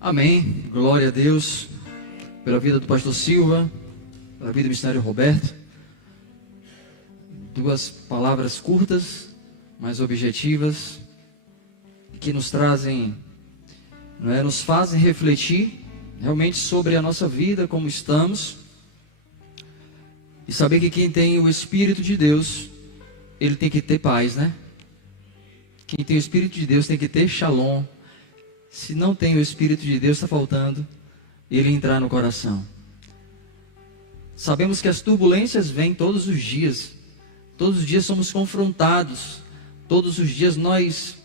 Amém. Glória a Deus pela vida do pastor Silva, pela vida do missionário Roberto. Duas palavras curtas, mas objetivas, que nos trazem, nos fazem refletir realmente sobre a nossa vida, como estamos, e saber que quem tem o Espírito de Deus, ele tem que ter paz, né? Quem tem o Espírito de Deus tem que ter shalom. Se não tem o Espírito de Deus, está faltando ele entrar no coração. Sabemos que as turbulências vêm todos os dias. Todos os dias somos confrontados. Todos os dias nós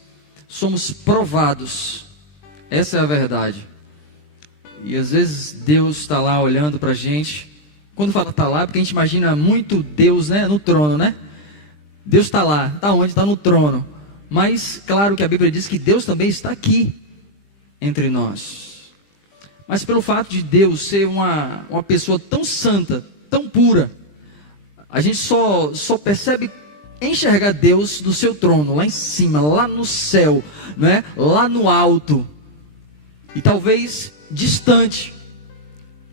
somos provados. Essa é a verdade. E às vezes Deus está lá olhando para a gente. Quando fala está lá, é porque a gente imagina muito Deus, né, no trono, né? Deus está lá. Está onde? Está no trono. Mas claro que a Bíblia diz que Deus também está aqui entre nós. Mas pelo fato de Deus ser uma pessoa tão santa, tão pura, a gente só percebe enxergar Deus do seu trono, lá em cima, lá no céu, não é? Lá no alto, e talvez distante.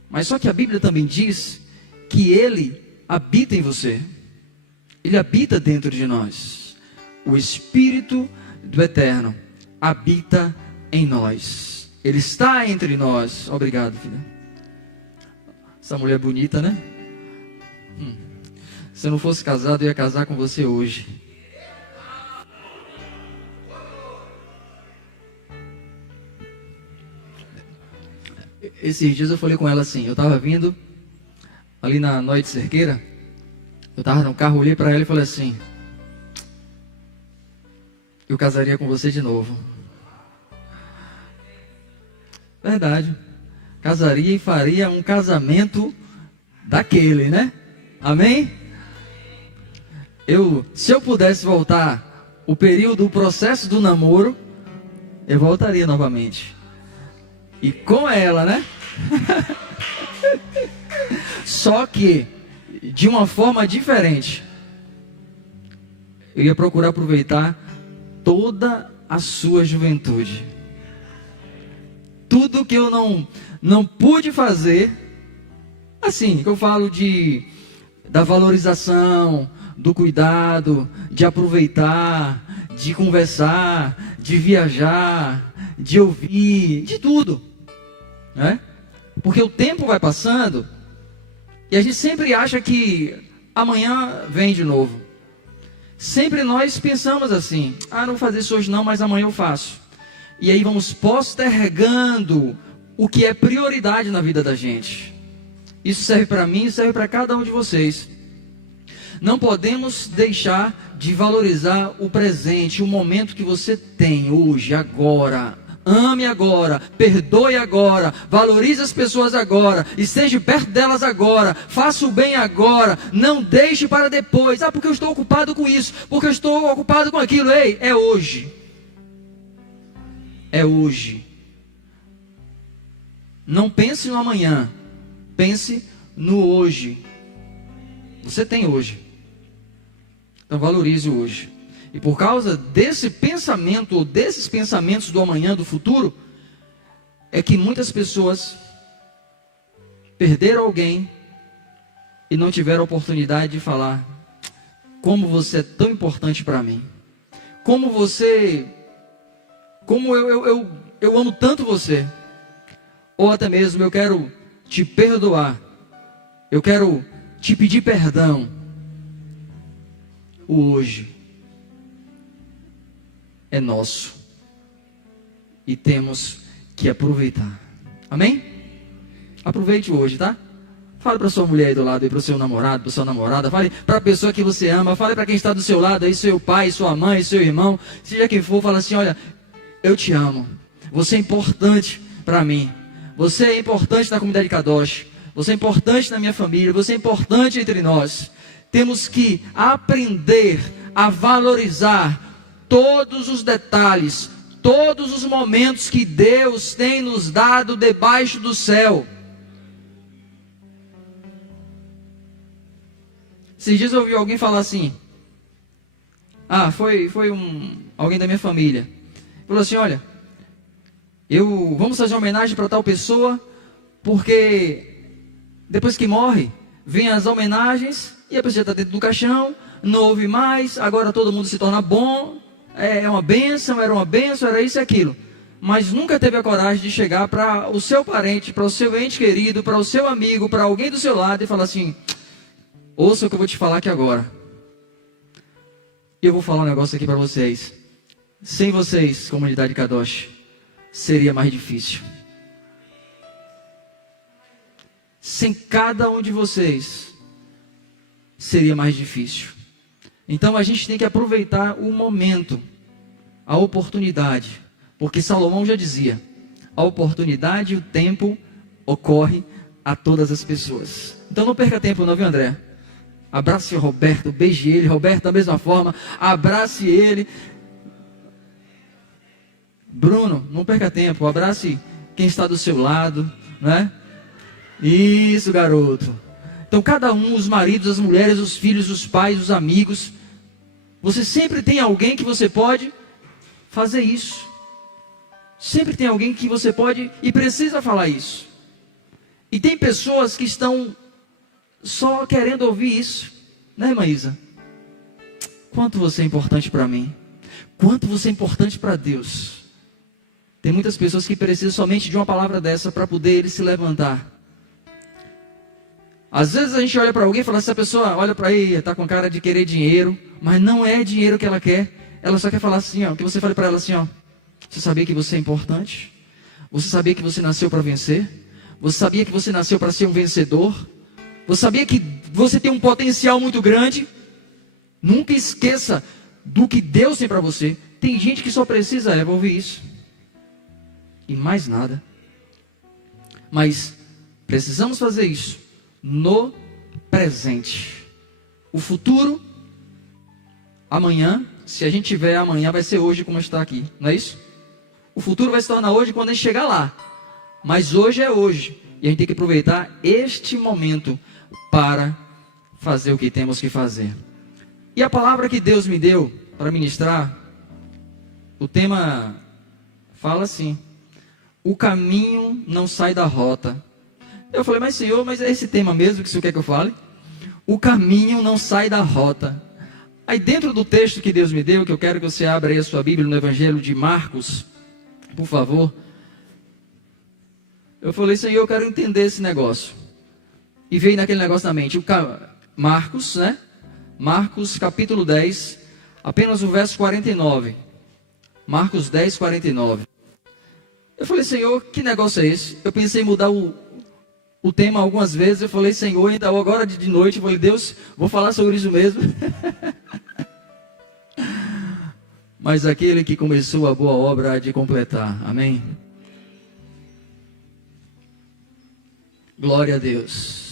Mas só que a Bíblia também diz que Ele habita em você. Ele habita dentro de nós. O Espírito do Eterno habita em nós. Ele está entre nós. Obrigado, filha. Essa mulher bonita, né? Se eu não fosse casado, eu ia casar com você hoje. Esses dias eu falei com ela assim. Eu estava vindo ali na Noite Cerqueira. Eu estava no carro, olhei para ela e falei assim: eu casaria com você de novo. Verdade. Casaria e faria um casamento daquele, né? Amém? Se eu pudesse voltar o período, o processo do namoro, eu voltaria novamente. E com ela, né? Só que de uma forma diferente. Eu ia procurar aproveitar toda a sua juventude. Tudo que eu não pude fazer, assim, que eu falo da valorização, do cuidado, de aproveitar, de conversar, de viajar, de ouvir, de tudo, né? Porque o tempo vai passando e a gente sempre acha que amanhã vem de novo. Sempre nós pensamos assim: não vou fazer isso hoje não, mas amanhã eu faço. E aí vamos postergando o que é prioridade na vida da gente. Isso serve para mim e serve para cada um de vocês. Não podemos deixar de valorizar o presente, o momento que você tem hoje, agora. Ame agora, perdoe agora, valorize as pessoas agora, esteja perto delas agora, faça o bem agora, não deixe para depois. Porque eu estou ocupado com isso, porque eu estou ocupado com aquilo. Ei, é hoje. É hoje. Não pense no amanhã, pense no hoje. Você tem hoje. Então valorize o hoje. E por causa desse pensamento, ou desses pensamentos do amanhã, do futuro, é que muitas pessoas perderam alguém e não tiveram a oportunidade de falar: como você é tão importante para mim, como eu amo tanto você, ou até mesmo eu quero te perdoar, eu quero te pedir perdão. O hoje é nosso e temos que aproveitar. Amém? Aproveite hoje, tá? Fale para sua mulher aí do lado, para o seu namorado, para sua namorada. Fale para a pessoa que você ama. Fale para quem está do seu lado aí, seu pai, sua mãe, seu irmão, seja quem for. Fala assim: olha, eu te amo. Você é importante para mim. Você é importante na comunidade Kadosh. Você é importante na minha família. Você é importante entre nós. Temos que aprender a valorizar todos os detalhes, todos os momentos que Deus tem nos dado debaixo do céu. Esses dias eu ouvi alguém falar assim: foi alguém da minha família. Falou assim: olha, Vamos fazer uma homenagem para tal pessoa, porque depois que morre, vem as homenagens, e a pessoa está dentro do caixão, não ouve mais, agora todo mundo se torna bom, é uma bênção, era isso e aquilo. Mas nunca teve a coragem de chegar para o seu parente, para o seu ente querido, para o seu amigo, para alguém do seu lado e falar assim: ouça o que eu vou te falar aqui agora. E eu vou falar um negócio aqui para vocês. Sem vocês, comunidade Kadosh, seria mais difícil. Sem cada um de vocês, seria mais difícil. Então a gente tem que aproveitar o momento, a oportunidade. Porque Salomão já dizia: a oportunidade e o tempo ocorre a todas as pessoas. Então não perca tempo não, viu, André? Abrace o Roberto, beije ele. Roberto, da mesma forma, abrace ele. Bruno, não perca tempo, abrace quem está do seu lado, né? Isso, garoto. Então cada um, os maridos, as mulheres, os filhos, os pais, os amigos, você sempre tem alguém que você pode fazer isso. Sempre tem alguém que você pode e precisa falar isso. E tem pessoas que estão só querendo ouvir isso, né, irmã Isa? Quanto você é importante para mim, quanto você é importante para Deus. Tem muitas pessoas que precisam somente de uma palavra dessa para poder ele se levantar. Às vezes a gente olha para alguém e fala: essa pessoa olha para ele, está com cara de querer dinheiro, mas não é dinheiro que ela quer. Ela só quer falar assim, ó, que você fale para ela assim, ó: você sabia que você é importante? Você sabia que você nasceu para vencer? Você sabia que você nasceu para ser um vencedor? Você sabia que você tem um potencial muito grande? Nunca esqueça do que Deus tem para você. Tem gente que só precisa ouvir isso e mais nada. Mas precisamos fazer isso no presente. O futuro, amanhã, se a gente tiver amanhã, vai ser hoje como está aqui, não é isso? O futuro vai se tornar hoje quando a gente chegar lá. Mas hoje é hoje. E a gente tem que aproveitar este momento para fazer o que temos que fazer. E a palavra que Deus me deu para ministrar, o tema fala assim: o caminho não sai da rota. Eu falei: mas Senhor, mas é esse tema mesmo que o Senhor quer que eu fale? O caminho não sai da rota. Aí dentro do texto que Deus me deu, que eu quero que você abra aí a sua Bíblia no Evangelho de Marcos, por favor. Eu falei: Senhor, eu quero entender esse negócio. E veio naquele negócio na mente, Marcos, né? Marcos capítulo 10, apenas o verso 49. Marcos 10, 49. Eu falei: Senhor, que negócio é esse? Eu pensei em mudar o tema algumas vezes. Eu falei: Senhor, então agora de noite, eu falei: Deus, vou falar sobre isso mesmo. Mas aquele que começou a boa obra há de completar. Amém? Glória a Deus.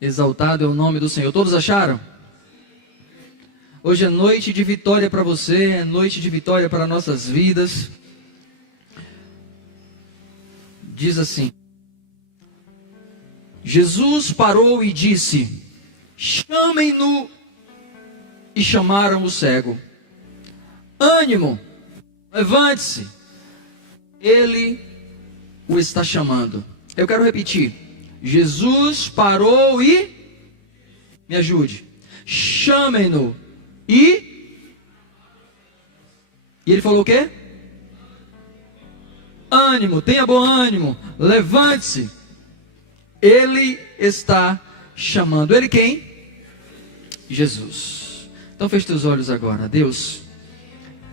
Exaltado é o nome do Senhor. Todos acharam? Hoje é noite de vitória para você, é noite de vitória para nossas vidas. Diz assim: Jesus parou e disse: chamem-no. E chamaram o cego. Ânimo, levante-se, ele o está chamando. Eu quero repetir: Jesus parou e, me ajude, chamem-no. E ele falou o quê? Ânimo, tenha bom ânimo, levante-se, ele está chamando. Ele quem? Jesus. Então feche teus olhos agora. Deus,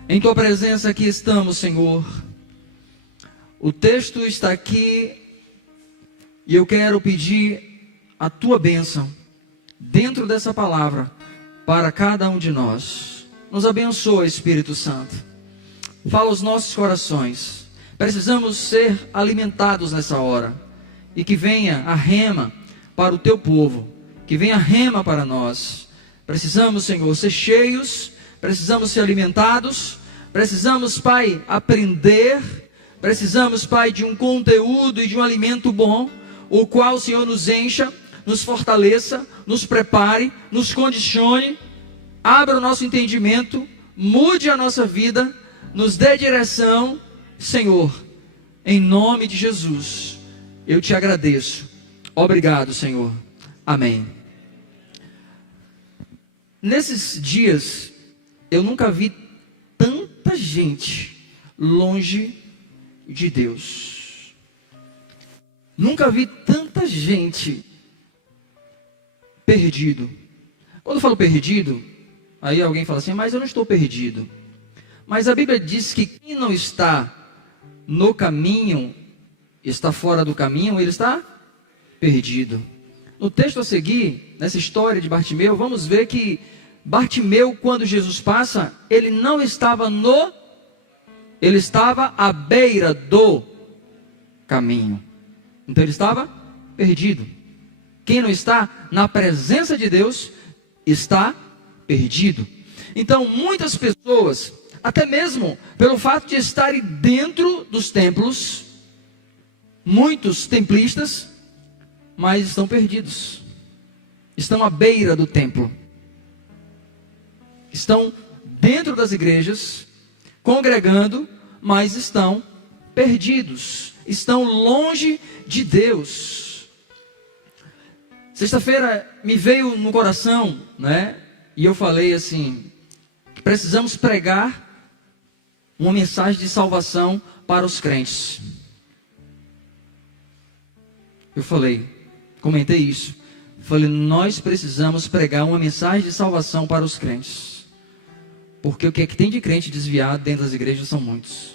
em tua presença aqui estamos, Senhor. O texto está aqui e eu quero pedir a tua bênção dentro dessa palavra para cada um de nós. Nos abençoa, Espírito Santo. Fala aos nossos corações. Precisamos ser alimentados nessa hora. E que venha a rema para o teu povo. Que venha a rema para nós. Precisamos, Senhor, ser cheios. Precisamos ser alimentados. Precisamos, Pai, aprender. Precisamos, Pai, de um conteúdo e de um alimento bom, o qual o Senhor nos encha, nos fortaleça, nos prepare, nos condicione, abra o nosso entendimento, mude a nossa vida, nos dê direção, Senhor, em nome de Jesus, eu te agradeço. Obrigado, Senhor. Amém. Nesses dias, eu nunca vi tanta gente longe de Deus. Nunca vi tanta gente perdido. Quando eu falo perdido, aí alguém fala assim, mas eu não estou perdido. Mas a Bíblia diz que quem não está no caminho, está fora do caminho, ele está perdido. No texto a seguir, nessa história de Bartimeu, vamos ver que Bartimeu, quando Jesus passa, ele não estava ele estava à beira do caminho. Então ele estava perdido. Quem não está na presença de Deus, está perdido. Então muitas pessoas, até mesmo pelo fato de estarem dentro dos templos, muitos templistas, mas estão perdidos. Estão à beira do templo. Estão dentro das igrejas, congregando, mas estão perdidos. Estão longe de Deus. Sexta-feira me veio no coração, né? E eu falei assim, que precisamos pregar uma mensagem de salvação para os crentes. Eu falei, comentei isso. Falei, nós precisamos pregar uma mensagem de salvação para os crentes. Porque o que é que tem de crente desviado dentro das igrejas são muitos.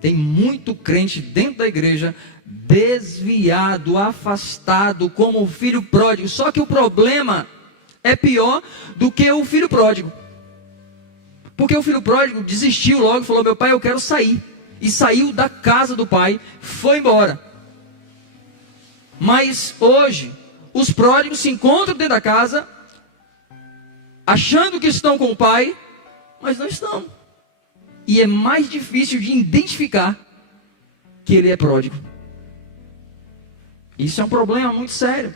Tem muito crente dentro da igreja desviado, afastado, como o filho pródigo. Só que o problema é pior do que o filho pródigo. Porque o filho pródigo desistiu logo e falou, meu pai, eu quero sair. E saiu da casa do pai, foi embora. Mas hoje, os pródigos se encontram dentro da casa, achando que estão com o pai, mas não estão. E é mais difícil de identificar que ele é pródigo. Isso é um problema muito sério.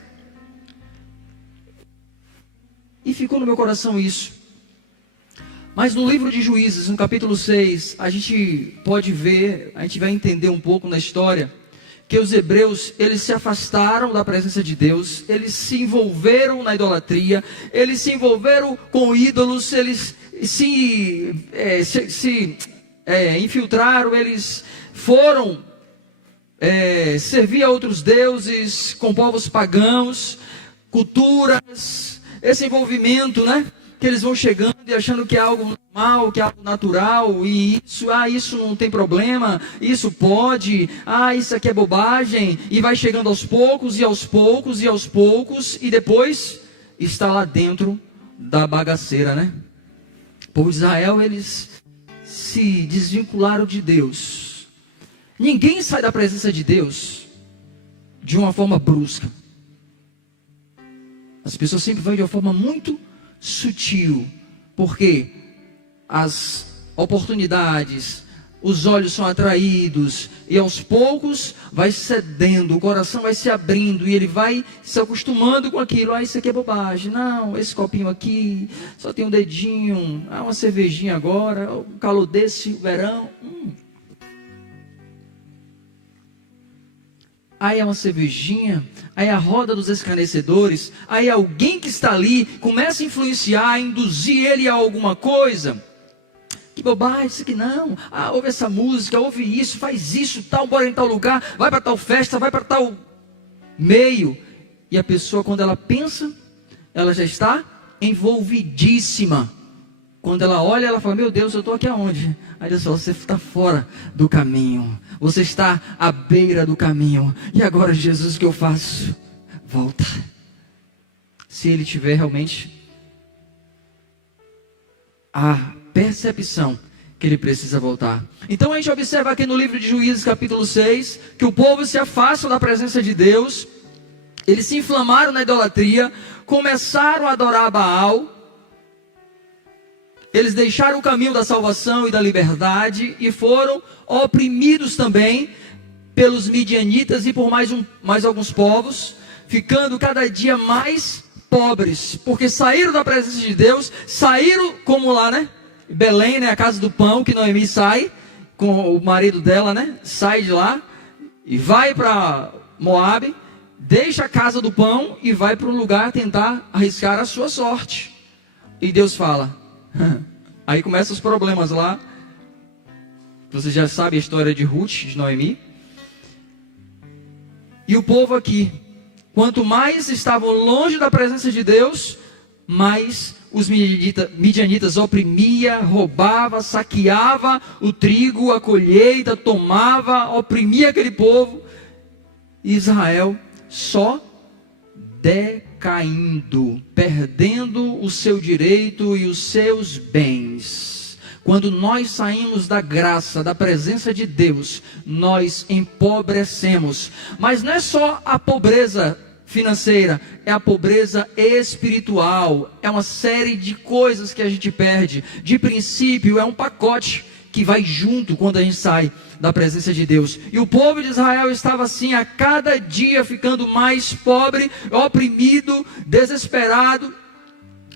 E ficou no meu coração isso. Mas no livro de Juízes, no capítulo 6, a gente pode ver, a gente vai entender um pouco na história, que os hebreus, eles se afastaram da presença de Deus, eles se envolveram na idolatria, eles se envolveram com ídolos, eles se infiltraram, eles foram servir a outros deuses, com povos pagãos, culturas, esse envolvimento, né? Que eles vão chegando e achando que é algo normal, que é algo natural, e isso não tem problema, isso pode, isso aqui é bobagem, e vai chegando aos poucos, e aos poucos, e aos poucos, e depois está lá dentro da bagaceira, né? O povo de Israel, eles se desvincularam de Deus. Ninguém sai da presença de Deus de uma forma brusca. As pessoas sempre vão de uma forma muito sutil, porque as oportunidades, os olhos são atraídos, e aos poucos vai cedendo, o coração vai se abrindo, e ele vai se acostumando com aquilo. Isso aqui é bobagem, não, esse copinho aqui, só tem um dedinho, uma cervejinha agora, o calor desse verão, Aí é uma cervejinha, aí a roda dos escarnecedores, aí alguém que está ali começa a influenciar, a induzir ele a alguma coisa. Que bobagem, isso aqui não. Ouve essa música, ouve isso, faz isso, tal, bora em tal lugar, vai para tal festa, vai para tal meio. E a pessoa, quando ela pensa, ela já está envolvidíssima. Quando ela olha, ela fala, meu Deus, eu estou aqui aonde? Aí Deus fala, você está fora do caminho. Você está à beira do caminho. E agora, Jesus, o que eu faço? Volta. Se ele tiver realmente a percepção que ele precisa voltar. Então a gente observa aqui no livro de Juízes, capítulo 6, que o povo se afasta da presença de Deus. Eles se inflamaram na idolatria, começaram a adorar Baal. Eles deixaram o caminho da salvação e da liberdade e foram oprimidos também pelos midianitas e por mais alguns povos, ficando cada dia mais pobres, porque saíram da presença de Deus, saíram como lá, né? Belém, né? A casa do pão, que Noemi sai, com o marido dela, né? Sai de lá e vai para Moabe, deixa a casa do pão e vai para um lugar tentar arriscar a sua sorte. E Deus fala, aí começam os problemas lá. Você já sabe a história de Ruth, de Noemi. E o povo aqui, quanto mais estavam longe da presença de Deus, mais os midianitas oprimia, roubava, saqueava o trigo, a colheita, tomava, oprimia aquele povo. E Israel só decaindo, perdendo o seu direito e os seus bens. Quando nós saímos da graça, da presença de Deus, nós empobrecemos. Mas não é só a pobreza financeira, é a pobreza espiritual. É uma série de coisas que a gente perde. De princípio, é um pacote que vai junto quando a gente sai da presença de Deus. E o povo de Israel estava assim, a cada dia ficando mais pobre, oprimido, desesperado.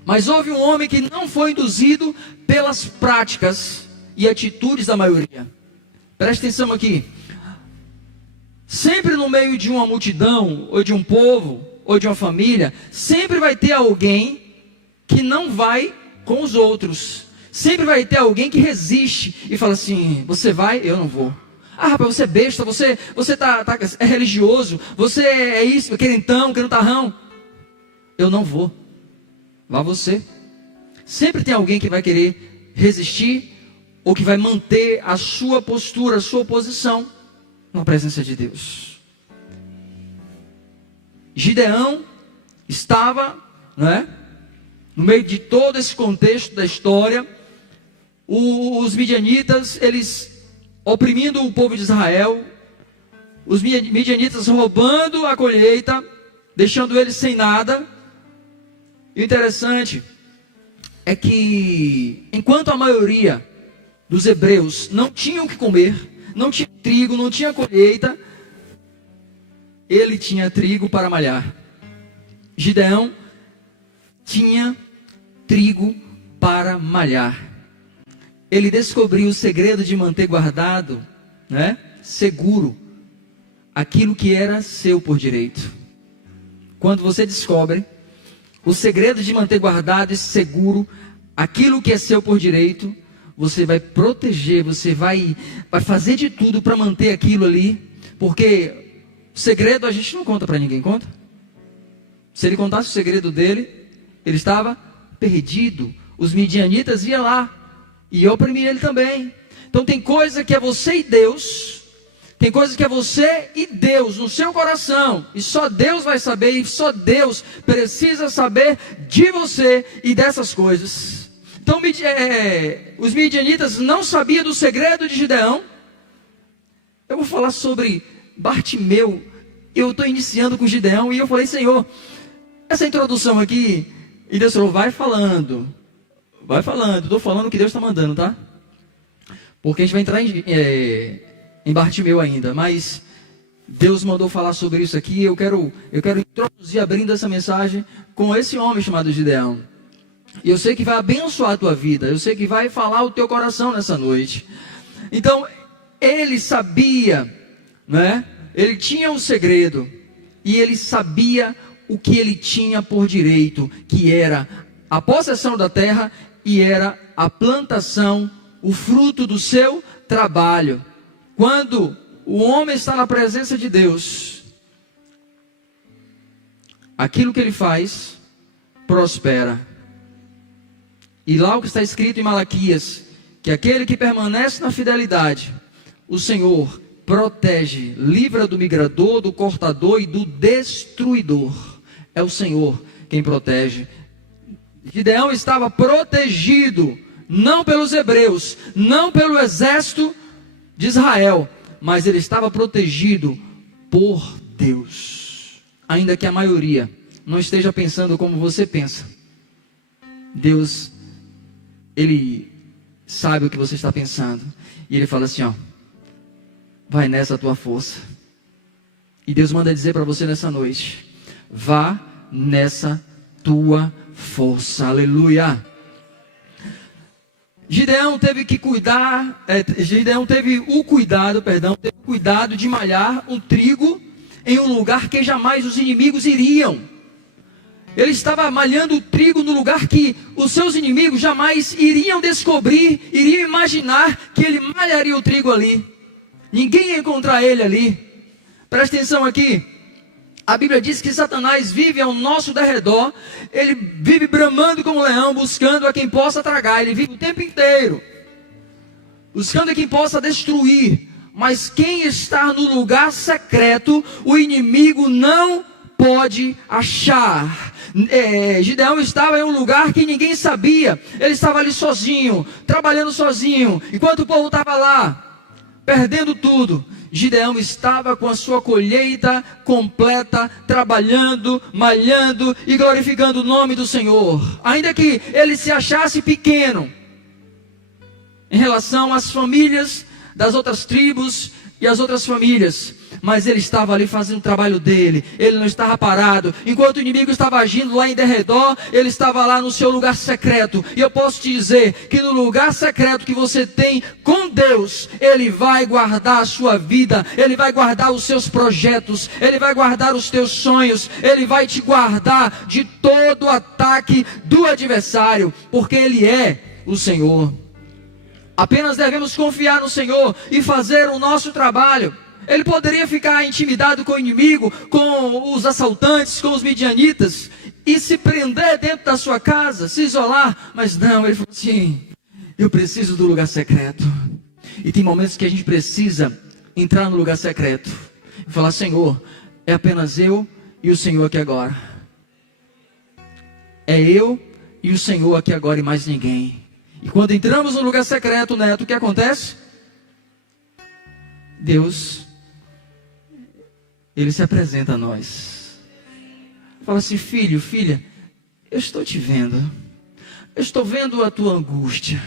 Mas houve um homem que não foi induzido pelas práticas e atitudes da maioria. Preste atenção aqui. Sempre no meio de uma multidão, ou de um povo, ou de uma família, sempre vai ter alguém que não vai com os outros. Sempre vai ter alguém que resiste e fala assim, você vai, eu não vou. Ah, rapaz, você é besta, você é religioso, você é isso, querentão, querentarrão. Eu não vou. Vá você. Sempre tem alguém que vai querer resistir, ou que vai manter a sua postura, a sua posição na presença de Deus. Gideão estava, não é, no meio de todo esse contexto da história. Os midianitas, eles oprimindo o povo de Israel, os midianitas roubando a colheita, deixando eles sem nada. E o interessante é que, enquanto a maioria dos hebreus não tinham o que comer, não tinha trigo, não tinha colheita, ele tinha trigo para malhar. Gideão tinha trigo para malhar. Ele descobriu o segredo de manter guardado, né, seguro, aquilo que era seu por direito. Quando você descobre o segredo de manter guardado e seguro aquilo que é seu por direito, você vai proteger, você vai fazer de tudo para manter aquilo ali, porque o segredo a gente não conta para ninguém, conta? Se ele contasse o segredo dele, ele estava perdido. Os midianitas iam lá e oprimir ele também. Então tem coisa que é você e Deus, tem coisa que é você e Deus no seu coração, e só Deus vai saber, e só Deus precisa saber de você e dessas coisas. Então os midianitas não sabiam do segredo de Gideão. Eu vou falar sobre Bartimeu. Eu estou iniciando com Gideão, e eu falei, Senhor, essa introdução aqui, e Deus falou, vai falando, estou falando o que Deus está mandando, tá? Porque a gente vai entrar em Bartimeu ainda, mas Deus mandou falar sobre isso aqui. Eu quero introduzir, abrindo essa mensagem, com esse homem chamado Gideão. E eu sei que vai abençoar a tua vida, eu sei que vai falar o teu coração nessa noite. Então, ele sabia, né? Ele tinha um segredo, e ele sabia o que ele tinha por direito, que era a possessão da terra, e era a plantação, o fruto do seu trabalho. Quando o homem está na presença de Deus, aquilo que ele faz prospera. E lá o que está escrito em Malaquias, que aquele que permanece na fidelidade, o Senhor protege, livra do migrador, do cortador e do destruidor. É o Senhor quem protege. Gideão estava protegido, não pelos hebreus, não pelo exército de Israel, mas ele estava protegido por Deus. Ainda que a maioria não esteja pensando como você pensa, Deus, Ele sabe o que você está pensando, e Ele fala assim, ó, vai nessa tua força. E Deus manda dizer para você nessa noite, vá nessa tua força, aleluia. Gideão teve o cuidado de malhar um trigo em um lugar que jamais os inimigos iriam. Ele estava malhando o trigo no lugar que os seus inimigos jamais iriam descobrir, iriam imaginar que ele malharia o trigo ali. Ninguém ia encontrar ele ali. Presta atenção aqui. A Bíblia diz que Satanás vive ao nosso derredor. Ele vive bramando como leão, buscando a quem possa tragar. Ele vive o tempo inteiro buscando a quem possa destruir. Mas quem está no lugar secreto, o inimigo não pode achar. Gideão estava em um lugar que ninguém sabia. Ele estava ali sozinho, trabalhando sozinho. Enquanto o povo estava lá, perdendo tudo, Gideão estava com a sua colheita completa, trabalhando, malhando e glorificando o nome do Senhor. Ainda que ele se achasse pequeno em relação às famílias das outras tribos e as outras famílias, mas ele estava ali fazendo o trabalho dele. Ele não estava parado. Enquanto o inimigo estava agindo lá em derredor, ele estava lá no seu lugar secreto. E eu posso te dizer que no lugar secreto que você tem com Deus, Ele vai guardar a sua vida, Ele vai guardar os seus projetos, Ele vai guardar os teus sonhos, Ele vai te guardar de todo ataque do adversário, porque Ele é o Senhor. Apenas devemos confiar no Senhor e fazer o nosso trabalho. Ele poderia ficar intimidado com o inimigo, com os assaltantes, com os midianitas, e se prender dentro da sua casa, se isolar. Mas não, ele falou assim: eu preciso do lugar secreto. E tem momentos que a gente precisa entrar no lugar secreto e falar: Senhor, é apenas eu e o Senhor aqui agora. É eu e o Senhor aqui agora e mais ninguém. E quando entramos no lugar secreto, Neto, o que acontece? Deus, Ele se apresenta a nós. Fala assim: filho, filha, eu estou te vendo. Eu estou vendo a tua angústia.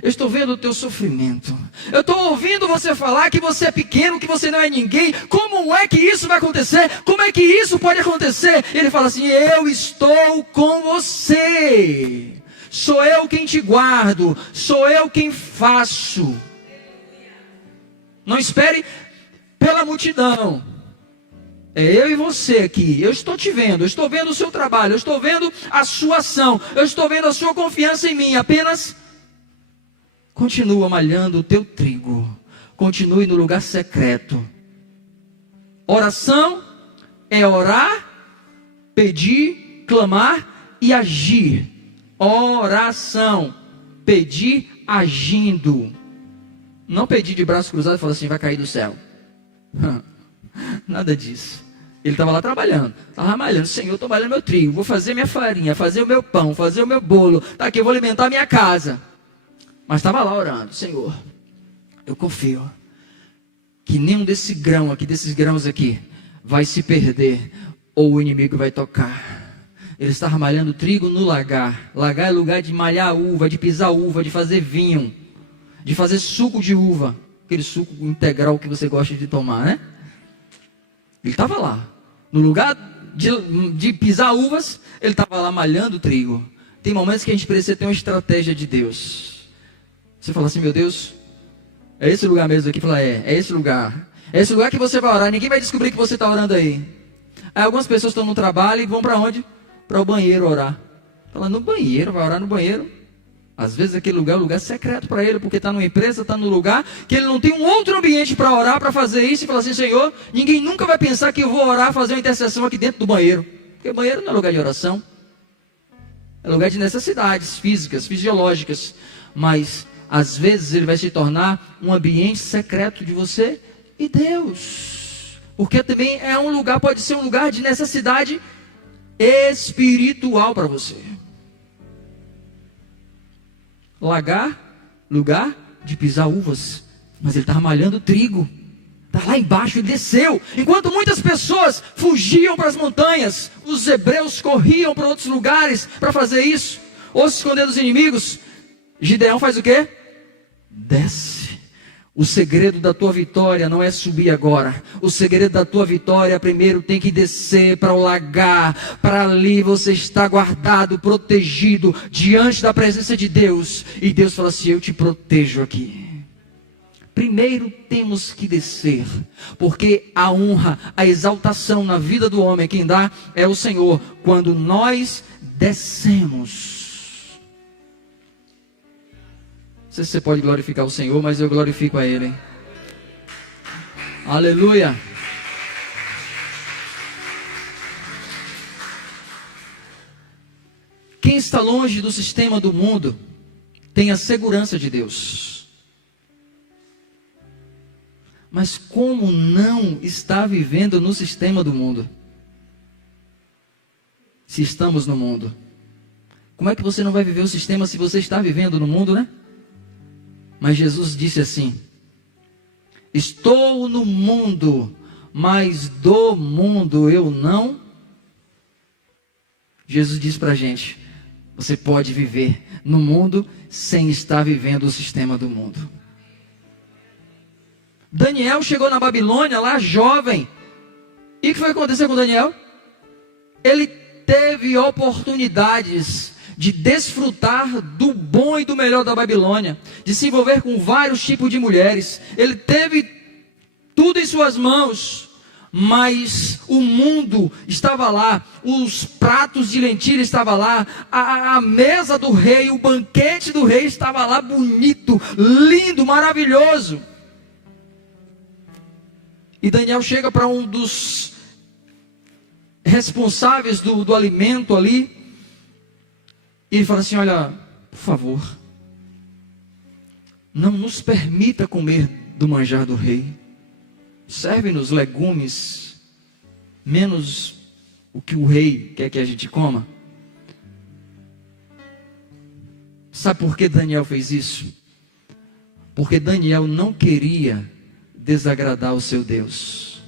Eu estou vendo o teu sofrimento. Eu estou ouvindo você falar que você é pequeno, que você não é ninguém. Como é que isso vai acontecer? Como é que isso pode acontecer? Ele fala assim: eu estou com você. Sou eu quem te guardo. Sou eu quem faço. Não espere pela multidão. É eu e você aqui. Eu estou te vendo. Eu estou vendo o seu trabalho. Eu estou vendo a sua ação. Eu estou vendo a sua confiança em mim. Apenas continua malhando o teu trigo. Continue no lugar secreto. Oração é orar, pedir, clamar e agir. Oração, pedir agindo. Não pedir de braço cruzado e falar assim: vai cair do céu. Nada disso. Ele estava lá trabalhando, estava malhando. Senhor, estou malhando meu trigo, vou fazer minha farinha, fazer o meu pão, fazer o meu bolo. Tá aqui, eu vou alimentar a minha casa. Mas estava lá orando: Senhor, eu confio que nenhum desses grãos aqui vai se perder, ou o inimigo vai tocar. Ele estava malhando trigo no lagar. Lagar é lugar de malhar uva, de pisar uva, de fazer vinho, de fazer suco de uva. Aquele suco integral que você gosta de tomar, né? Ele estava lá. No lugar de pisar uvas, ele estava lá malhando trigo. Tem momentos que a gente precisa ter uma estratégia de Deus. Você fala assim: meu Deus, é esse lugar mesmo aqui? Fala: é esse lugar. É esse lugar que você vai orar. Ninguém vai descobrir que você está orando aí. Aí algumas pessoas estão no trabalho e vão para onde? Para o banheiro orar. Fala: no banheiro, vai orar no banheiro. Às vezes aquele lugar é um lugar secreto para ele, porque está numa empresa, está num lugar que ele não tem um outro ambiente para orar, para fazer isso. E fala assim: Senhor, ninguém nunca vai pensar que eu vou orar, fazer uma intercessão aqui dentro do banheiro. Porque o banheiro não é lugar de oração. É lugar de necessidades físicas, fisiológicas. Mas às vezes ele vai se tornar um ambiente secreto de você e Deus. Porque também é um lugar, pode ser um lugar de necessidade espiritual para você. Lagar, lugar de pisar uvas. Mas ele estava malhando trigo. Está lá embaixo, ele desceu. Enquanto muitas pessoas fugiam para as montanhas, os hebreus corriam para outros lugares para fazer isso, ou se esconder dos inimigos. Gideão faz o quê? Desce. O segredo da tua vitória não é subir agora. O segredo da tua vitória primeiro tem que descer para o lagar. Para ali você está guardado, protegido, diante da presença de Deus. E Deus fala assim: eu te protejo aqui. Primeiro temos que descer, porque a honra, a exaltação na vida do homem, quem dá é o Senhor. Quando nós descemos, não sei se você pode glorificar o Senhor, mas eu glorifico a Ele. Aleluia. Quem está longe do sistema do mundo tem a segurança de Deus. Mas como não está vivendo no sistema do mundo? Se estamos no mundo, como é que você não vai viver o sistema se você está vivendo no mundo, né? Mas Jesus disse assim: estou no mundo, mas do mundo eu não. Jesus diz para a gente: você pode viver no mundo sem estar vivendo o sistema do mundo. Daniel chegou na Babilônia lá jovem. E o que foi acontecer com Daniel? Ele teve oportunidades de desfrutar do bom e do melhor da Babilônia, de se envolver com vários tipos de mulheres. Ele teve tudo em suas mãos, mas o mundo estava lá, os pratos de lentilha estavam lá, a mesa do rei, o banquete do rei estava lá, bonito, lindo, maravilhoso. E Daniel chega para um dos responsáveis do alimento ali, e ele fala assim: olha, por favor, não nos permita comer do manjar do rei. Serve-nos legumes, menos o que o rei quer que a gente coma. Sabe por que Daniel fez isso? Porque Daniel não queria desagradar o seu Deus.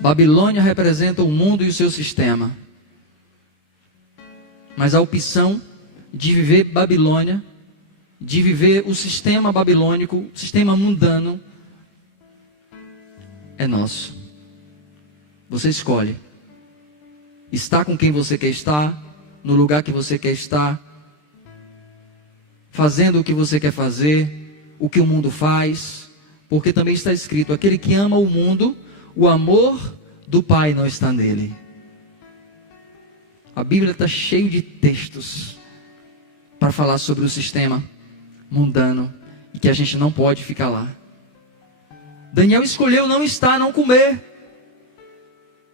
Babilônia representa o mundo e o seu sistema. Mas a opção de viver Babilônia, de viver o sistema babilônico, o sistema mundano, é nosso. Você escolhe. Estar com quem você quer estar, no lugar que você quer estar, fazendo o que você quer fazer, o que o mundo faz, porque também está escrito: aquele que ama o mundo, o amor do Pai não está nele. A Bíblia está cheia de textos para falar sobre o sistema mundano e que a gente não pode ficar lá. Daniel escolheu não estar, não comer.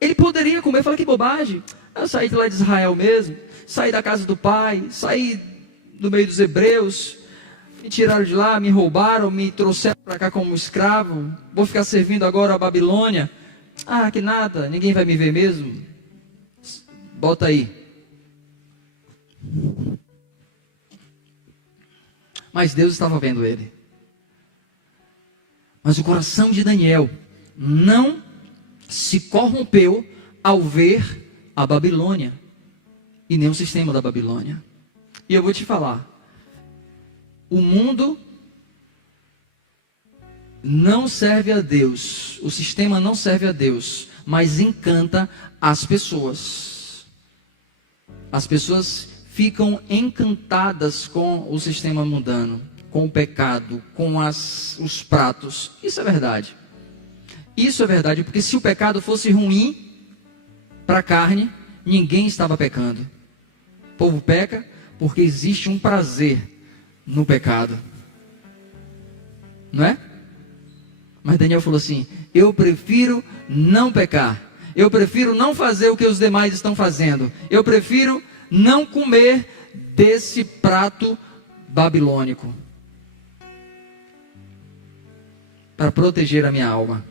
Ele poderia comer, fala: que bobagem, eu saí de lá de Israel mesmo, saí da casa do pai, saí do meio dos hebreus, me tiraram de lá, me roubaram, me trouxeram para cá como escravo, vou ficar servindo agora a Babilônia. Ah, que nada, ninguém vai me ver mesmo. Bota aí. Mas Deus estava vendo ele. Mas o coração de Daniel não se corrompeu ao ver a Babilônia e nem o sistema da Babilônia. E eu vou te falar: o mundo não serve a Deus, o sistema não serve a Deus, mas encanta as pessoas. As pessoas ficam encantadas com o sistema mundano, com o pecado, com os pratos. Isso é verdade. Isso é verdade, porque se o pecado fosse ruim para a carne, ninguém estava pecando. O povo peca porque existe um prazer no pecado, não é? Mas Daniel falou assim: eu prefiro não pecar. Eu prefiro não fazer o que os demais estão fazendo. Eu prefiro não comer desse prato babilônico, para proteger a minha alma.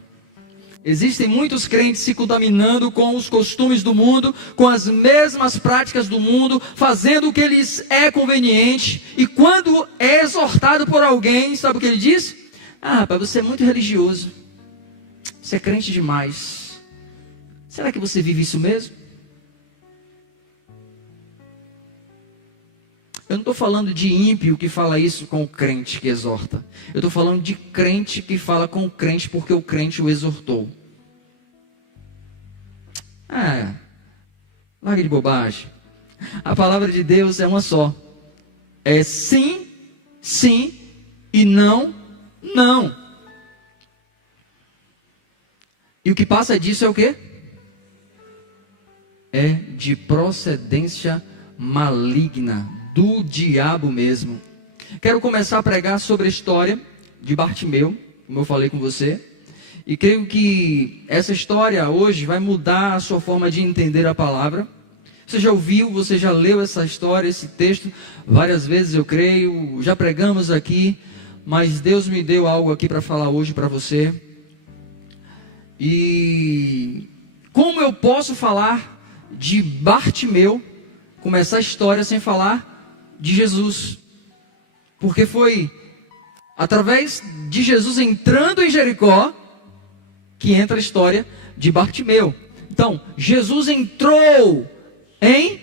Existem muitos crentes se contaminando com os costumes do mundo, com as mesmas práticas do mundo, fazendo o que lhes é conveniente. E quando é exortado por alguém, sabe o que ele diz? Ah, rapaz, você é muito religioso, você é crente demais. Será que você vive isso mesmo? Eu não estou falando de ímpio que fala isso com o crente que exorta. Eu estou falando de crente que fala com o crente porque o crente o exortou. Larga de bobagem. A palavra de Deus é uma só. É sim, sim e não, não. E o que passa disso é o quê? É de procedência maligna, do diabo mesmo. Quero começar a pregar sobre a história de Bartimeu, como eu falei com você. E creio que essa história hoje vai mudar a sua forma de entender a palavra. Você já ouviu, você já leu essa história, esse texto várias vezes, eu creio. Já pregamos aqui, mas Deus me deu algo aqui para falar hoje para você. E como eu posso falar de Bartimeu, começar a história sem falar de Jesus? Porque foi através de Jesus entrando em Jericó que entra a história de Bartimeu. Então, Jesus entrou em...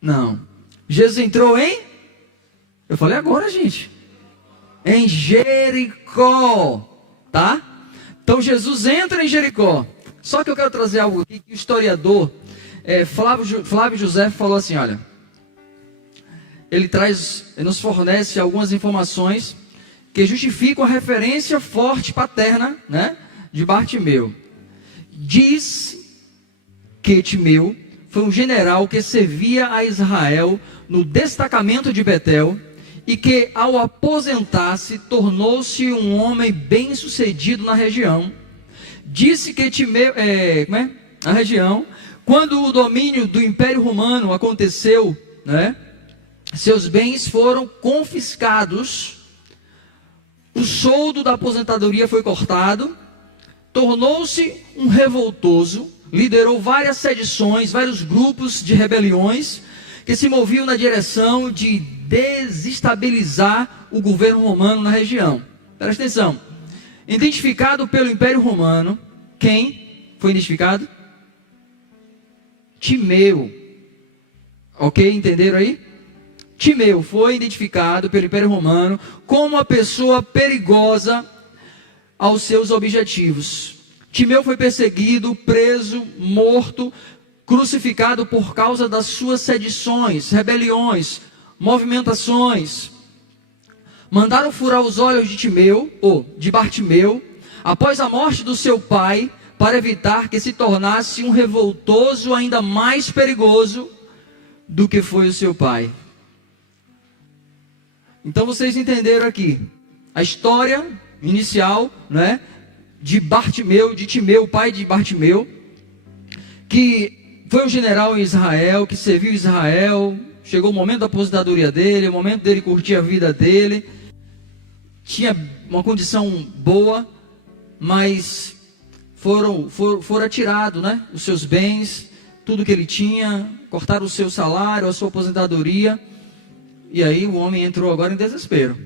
Não. Jesus entrou em... Eu falei agora, gente. Em Jericó. Tá? Então, Jesus entra em Jericó. Só que eu quero trazer algo aqui que o historiador Flávio José falou assim, olha. Ele nos fornece algumas informações que justificam a referência forte paterna, né, de Bartimeu. Diz que Timeu foi um general que servia a Israel no destacamento de Betel e que, ao aposentar-se, tornou-se um homem bem-sucedido na região. Disse que Timeu, na região, quando o domínio do Império Romano aconteceu, né, seus bens foram confiscados. O soldo da aposentadoria foi cortado, tornou-se um revoltoso, liderou várias sedições, vários grupos de rebeliões que se moviam na direção de desestabilizar o governo romano na região. Presta atenção. Identificado pelo Império Romano, quem foi identificado? Timeu. Ok? Entenderam aí? Timeu foi identificado pelo Império Romano como uma pessoa perigosa aos seus objetivos. Timeu foi perseguido, preso, morto, crucificado por causa das suas sedições, rebeliões, movimentações. Mandaram furar os olhos de Bartimeu, após a morte do seu pai, para evitar que se tornasse um revoltoso ainda mais perigoso do que foi o seu pai. Então vocês entenderam aqui a história inicial, né, de Bartimeu, de Timeu, pai de Bartimeu, que foi um general em Israel, que serviu Israel. Chegou o momento da aposentadoria dele, o momento dele curtir a vida dele. Tinha uma condição boa, mas foram atirados, né, os seus bens, tudo que ele tinha, cortaram o seu salário, a sua aposentadoria. E aí o homem entrou agora em desespero.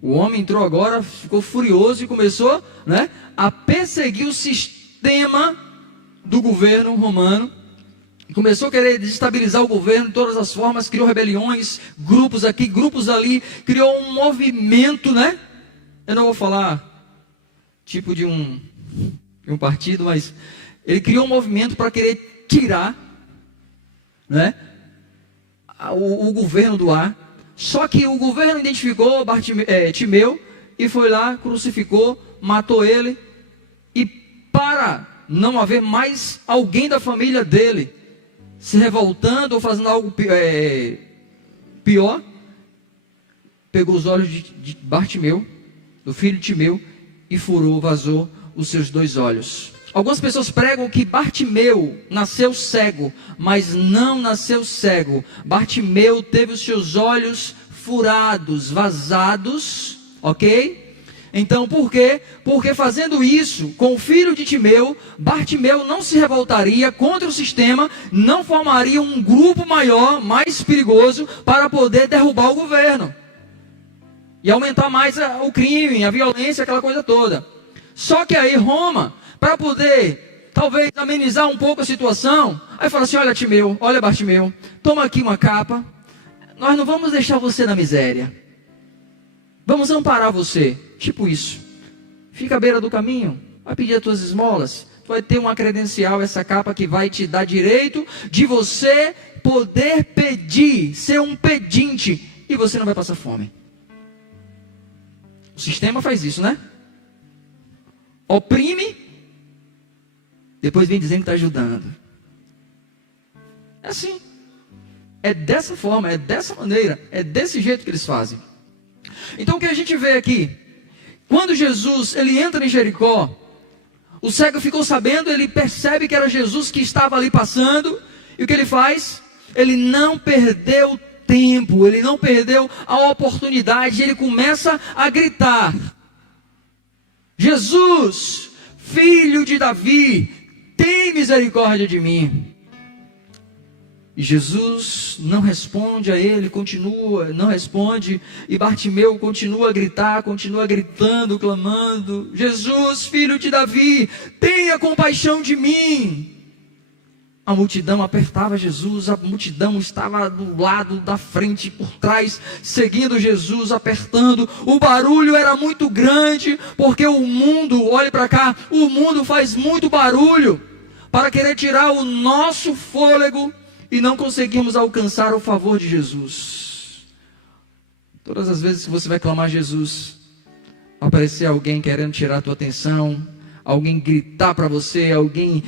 O homem entrou agora, ficou furioso e começou, né, a perseguir o sistema do governo romano. Começou a querer desestabilizar o governo de todas as formas, criou rebeliões, grupos aqui, grupos ali, criou um movimento, né? Eu não vou falar tipo de um partido, mas ele criou um movimento para querer tirar, né, o governo do ar. Só que o governo identificou Timeu e foi lá, crucificou, matou ele. E para não haver mais alguém da família dele se revoltando ou fazendo algo pior, pegou os olhos de Bartimeu, do filho de Timeu, e vazou os seus 2 olhos. Algumas pessoas pregam que Bartimeu nasceu cego, mas não nasceu cego. Bartimeu teve os seus olhos furados, vazados, ok? Então por quê? Porque fazendo isso com o filho de Timeu, Bartimeu não se revoltaria contra o sistema, não formaria um grupo maior, mais perigoso, para poder derrubar o governo e aumentar mais o crime, a violência, aquela coisa toda. Só que aí Roma, para poder talvez amenizar um pouco a situação, aí fala assim: olha Timeu, olha Bartimeu, toma aqui uma capa, nós não vamos deixar você na miséria. Vamos amparar você. Tipo isso. Fica à beira do caminho, vai pedir as tuas esmolas. Tu vai ter uma credencial, essa capa que vai te dar direito de você poder pedir, ser um pedinte, e você não vai passar fome. O sistema faz isso, né? Oprime, depois vem dizendo que está ajudando. É assim. É dessa forma, é dessa maneira, é desse jeito que eles fazem. Então o que a gente vê aqui? Quando Jesus, ele entra em Jericó, o cego ficou sabendo, ele percebe que era Jesus que estava ali passando, e o que ele faz? Ele não perdeu tempo, ele não perdeu a oportunidade, ele começa a gritar: Jesus, filho de Davi, tem misericórdia de mim. E Jesus não responde a ele, não responde, e Bartimeu continua a gritar, continua gritando, clamando: Jesus, filho de Davi, tenha compaixão de mim. A multidão apertava Jesus, a multidão estava do lado, da frente, por trás, seguindo Jesus, apertando. O barulho era muito grande, porque o mundo, olhe para cá, o mundo faz muito barulho para querer tirar o nosso fôlego, e não conseguimos alcançar o favor de Jesus. Todas as vezes que você vai clamar Jesus, vai aparecer alguém querendo tirar a tua atenção, alguém gritar para você, alguém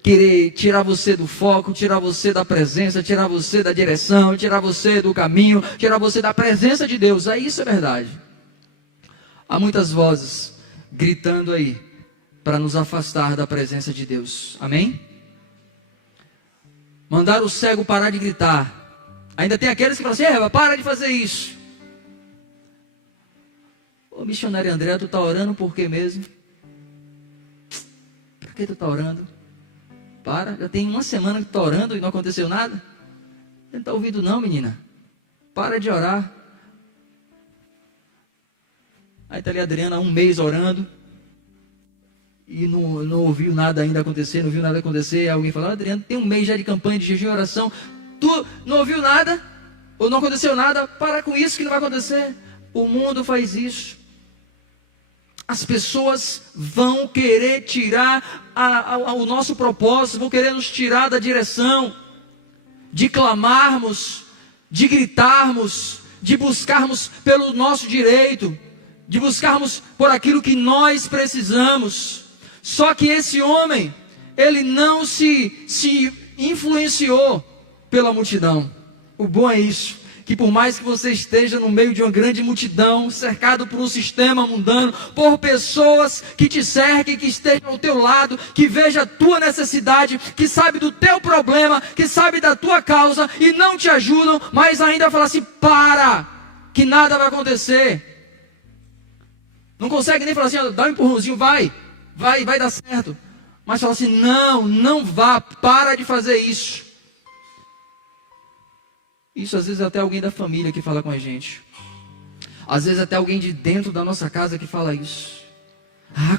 querer tirar você do foco, tirar você da presença, tirar você da direção, tirar você do caminho, tirar você da presença de Deus. Aí isso é verdade. Há muitas vozes gritando aí para nos afastar da presença de Deus. Amém? Mandar o cego parar de gritar. Ainda tem aqueles que falam assim: para de fazer isso. Ô missionário André, tu está orando por quê mesmo? Por que tu está orando? Para, já tem uma semana que tu está orando e não aconteceu nada. Você não está ouvindo não, menina? Para de orar. Aí está ali a Adriana há um mês orando, e não ouviu nada ainda acontecer, não viu nada acontecer. Aí alguém fala: Adriano, tem um mês já de campanha de jejum e oração, tu não ouviu nada? Ou não aconteceu nada? Para com isso que não vai acontecer. O mundo faz isso. As pessoas vão querer tirar o nosso propósito, vão querer nos tirar da direção, de clamarmos, de gritarmos, de buscarmos pelo nosso direito, de buscarmos por aquilo que nós precisamos. Só que esse homem, ele não se influenciou pela multidão. O bom é isso, que por mais que você esteja no meio de uma grande multidão, cercado por um sistema mundano, por pessoas que te cerquem, que estejam ao teu lado, que veja a tua necessidade, que sabe do teu problema, que sabe da tua causa e não te ajudam, mas ainda fala assim: para, que nada vai acontecer. Não consegue nem falar assim: dá um empurrãozinho, vai dar certo. Mas fala assim: não vá, para de fazer isso. Isso às vezes é até alguém da família que fala com a gente. Às vezes até alguém de dentro da nossa casa que fala isso.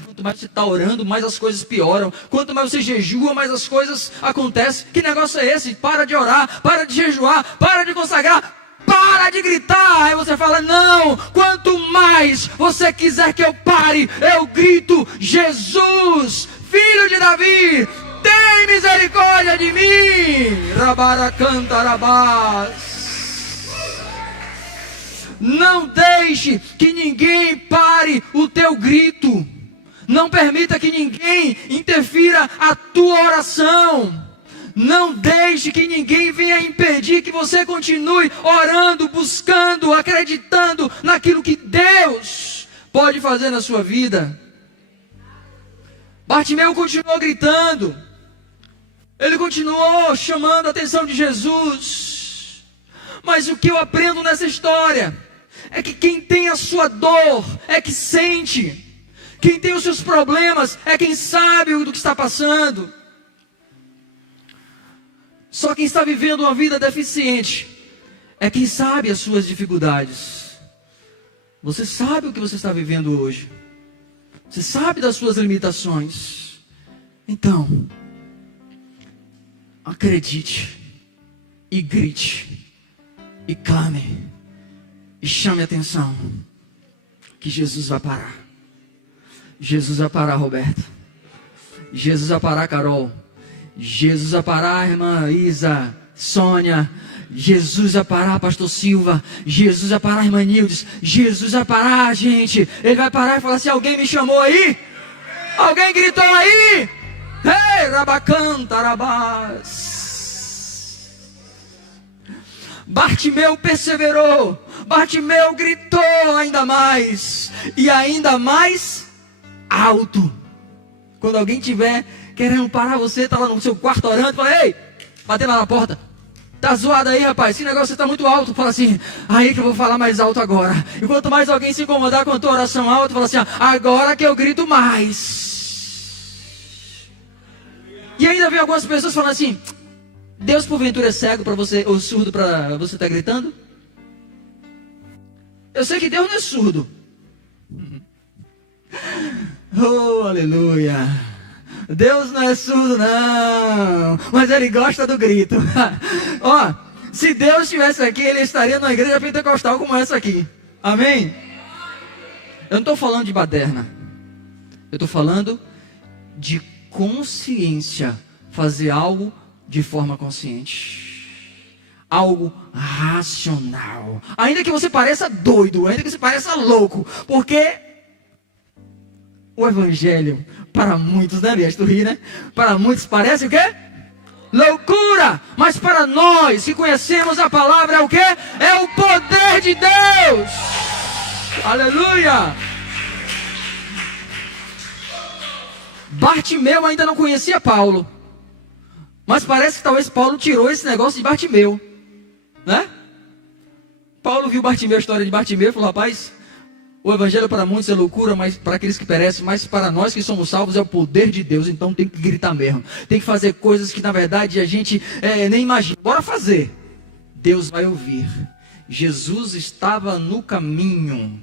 Quanto mais você está orando, mais as coisas pioram. Quanto mais você jejua, mais as coisas acontecem. Que negócio é esse? Para de orar, para de jejuar, para de consagrar, para de gritar. Aí você fala: não, quanto mais você quiser que eu pare, eu grito: Jesus, filho de Davi, tem misericórdia de mim. Rabaracantarabás. Não deixe que ninguém pare o teu grito. Não permita que ninguém interfira a tua oração. Não deixe que ninguém venha impedir que você continue orando, buscando, acreditando naquilo que Deus pode fazer na sua vida. Bartimeu continuou gritando. Ele continuou chamando a atenção de Jesus. Mas o que eu aprendo nessa história é que quem tem a sua dor é que sente. Quem tem os seus problemas é quem sabe do que está passando. Só quem está vivendo uma vida deficiente é quem sabe as suas dificuldades. Você sabe o que você está vivendo hoje. Você sabe das suas limitações. Então, acredite e grite. e clame, e chame a atenção, que Jesus vai parar. Jesus vai parar, Roberto. Jesus vai parar, Carol. Jesus vai parar, irmã Isa, Sônia. Jesus vai parar, pastor Silva. Jesus vai parar, irmã Nildes. Jesus vai parar, gente. Ele vai parar e falar assim: alguém me chamou aí? Alguém gritou aí? Ei, Rabacanta, Rabás. Bartimeu perseverou. Bartimeu gritou ainda mais. E ainda mais alto. Quando alguém tiver querendo parar você, tá lá no seu quarto orando, fala: ei, batendo lá na porta. Tá zoado aí, rapaz, esse negócio tá muito alto. Fala assim: aí que eu vou falar mais alto agora. E quanto mais alguém se incomodar com a tua oração alta, fala assim: agora que eu grito mais. E ainda vem algumas pessoas falando assim: Deus porventura é cego para você, ou surdo para você estar gritando? Eu sei que Deus não é surdo. Oh, aleluia. Deus não é surdo não, mas Ele gosta do grito. Ó, se Deus estivesse aqui, Ele estaria numa igreja pentecostal como essa aqui. Amém? Eu não estou falando de baderna. Eu estou falando de consciência. Fazer algo de forma consciente. Algo racional. Ainda que você pareça doido, ainda que você pareça louco. Porque o evangelho, para muitos, né, Elias? Tu ri, né? Para muitos parece o quê? Loucura! Mas para nós que conhecemos a palavra, é o quê? É o poder de Deus! Aleluia! Bartimeu ainda não conhecia Paulo. Mas parece que talvez Paulo tirou esse negócio de Bartimeu, né? Paulo viu Bartimeu, a história de Bartimeu, e falou: rapaz, o evangelho para muitos é loucura, mas para aqueles que perecem, mas para nós que somos salvos é o poder de Deus. Então tem que gritar mesmo, tem que fazer coisas que na verdade a gente nem imagina. Bora fazer, Deus vai ouvir. Jesus estava no caminho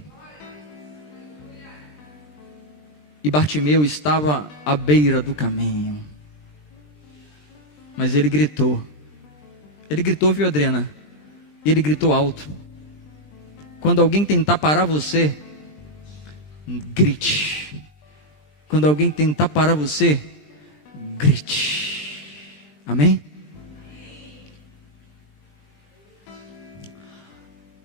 e Bartimeu estava à beira do caminho, mas ele gritou, viu, Adriana? E ele gritou alto. Quando alguém tentar parar você, grite. Quando alguém tentar parar você, grite. Amém?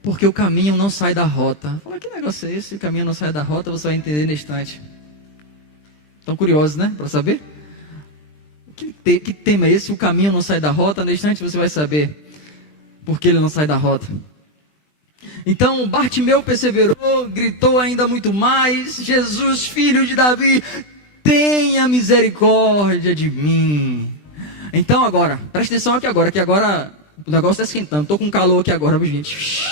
Porque o caminho não sai da rota. Fala: que negócio é esse? O caminho não sai da rota, você vai entender no instante. Estão curiosos, né? Para saber? Que tema é esse? O caminho não sai da rota. No instante você vai saber por que ele não sai da rota. Então Bartimeu perseverou, gritou ainda muito mais: Jesus, filho de Davi, tenha misericórdia de mim. Então agora, presta atenção aqui agora, que agora o negócio está esquentando. Estou com calor aqui agora, gente.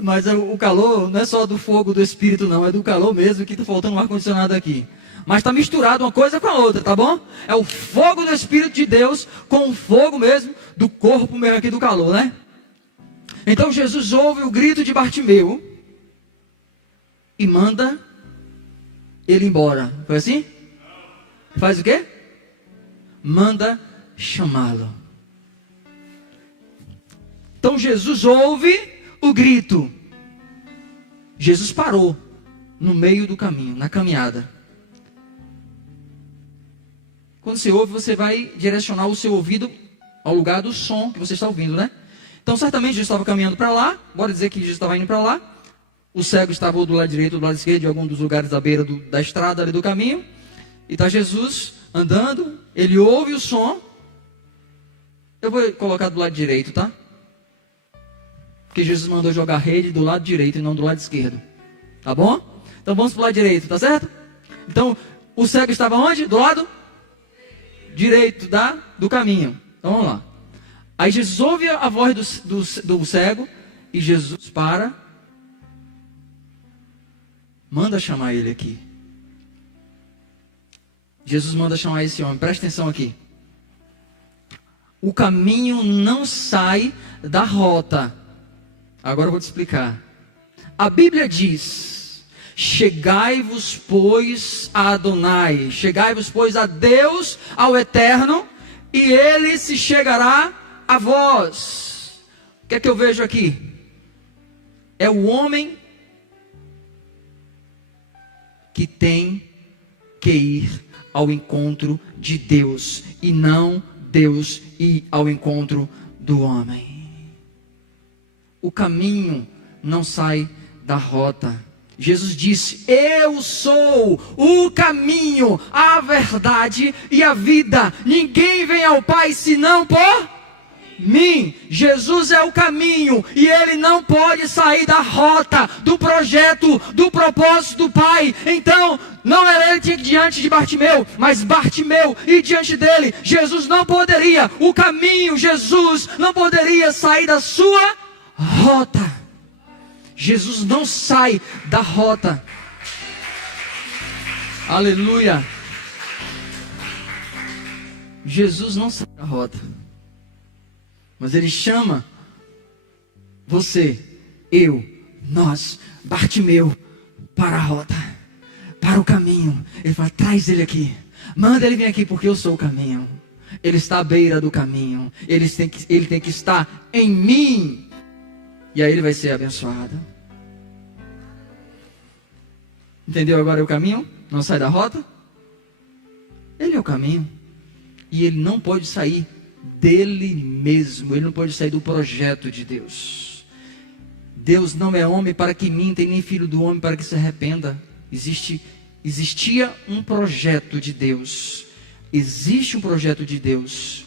Mas o calor não é só do fogo do Espírito não, é do calor mesmo, que está faltando um ar-condicionado aqui. Mas está misturado uma coisa com a outra, tá bom? É o fogo do Espírito de Deus com o fogo mesmo do corpo mesmo aqui do calor, né? Então Jesus ouve o grito de Bartimeu e manda ele embora. Foi assim? Faz o quê? Manda chamá-lo. Então Jesus ouve o grito. Jesus parou no meio do caminho, na caminhada. Quando você ouve, você vai direcionar o seu ouvido ao lugar do som que você está ouvindo, né? Então certamente Jesus estava caminhando para lá. Bora dizer que Jesus estava indo para lá. O cego estava ou do lado direito ou do lado esquerdo, de algum dos lugares da beira da estrada ali do caminho. E está Jesus andando, ele ouve o som. Eu vou colocar do lado direito, tá? Porque Jesus mandou jogar a rede do lado direito e não do lado esquerdo. Tá bom? Então vamos para o lado direito, tá certo? Então o cego estava onde? Do lado direito do caminho. Então vamos lá. Aí Jesus ouve a voz do cego e Jesus manda chamar ele aqui. Jesus manda chamar esse homem. Presta atenção aqui. O caminho não sai da rota. Agora eu vou te explicar. A Bíblia diz: chegai-vos, pois, a Adonai. Chegai-vos, pois, a Deus, ao Eterno, e Ele se chegará a vós. O que é que eu vejo aqui? É o homem que tem que ir ao encontro de Deus, e não Deus ir ao encontro do homem. O caminho não sai da rota. Jesus disse: eu sou o caminho, a verdade e a vida. Ninguém vem ao Pai senão por mim. Jesus é o caminho, e Ele não pode sair da rota, do projeto, do propósito do Pai. Então, não era Ele que tinha que ir diante de Bartimeu, mas Bartimeu ir diante dele. Jesus não poderia, o caminho, Jesus não poderia sair da sua rota. Jesus não sai da rota. Aleluia. Jesus não sai da rota, mas Ele chama você, eu, nós, Bartimeu, para a rota, para o caminho. Ele fala: traz ele aqui, manda ele vir aqui, porque eu sou o caminho. Ele está à beira do caminho. Ele tem que estar em mim. E aí ele vai ser abençoado. Entendeu agora o caminho? Não sai da rota? Ele é o caminho. E ele não pode sair dele mesmo. Ele não pode sair do projeto de Deus. Deus não é homem para que minta, e nem filho do homem para que se arrependa. Existia um projeto de Deus. Existe um projeto de Deus.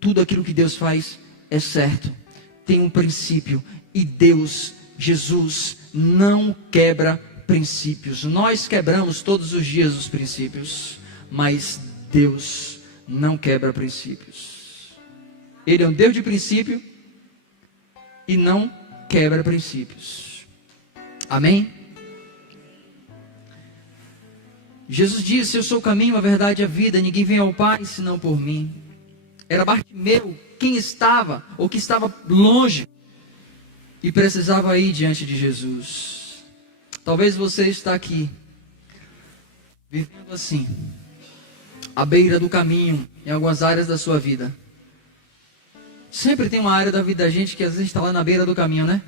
Tudo aquilo que Deus faz é certo. Tem um princípio. E Deus, Jesus, não quebra princípios. Nós quebramos todos os dias os princípios, mas Deus não quebra princípios. Ele é um Deus de princípio e não quebra princípios. Amém? Jesus disse: eu sou o caminho, a verdade e a vida. Ninguém vem ao Pai senão por mim. Era Bartimeu quem estava, ou que estava longe, e precisava ir diante de Jesus. Talvez você está aqui, vivendo assim, à beira do caminho, em algumas áreas da sua vida. Sempre tem uma área da vida da gente que às vezes está lá na beira do caminho, né?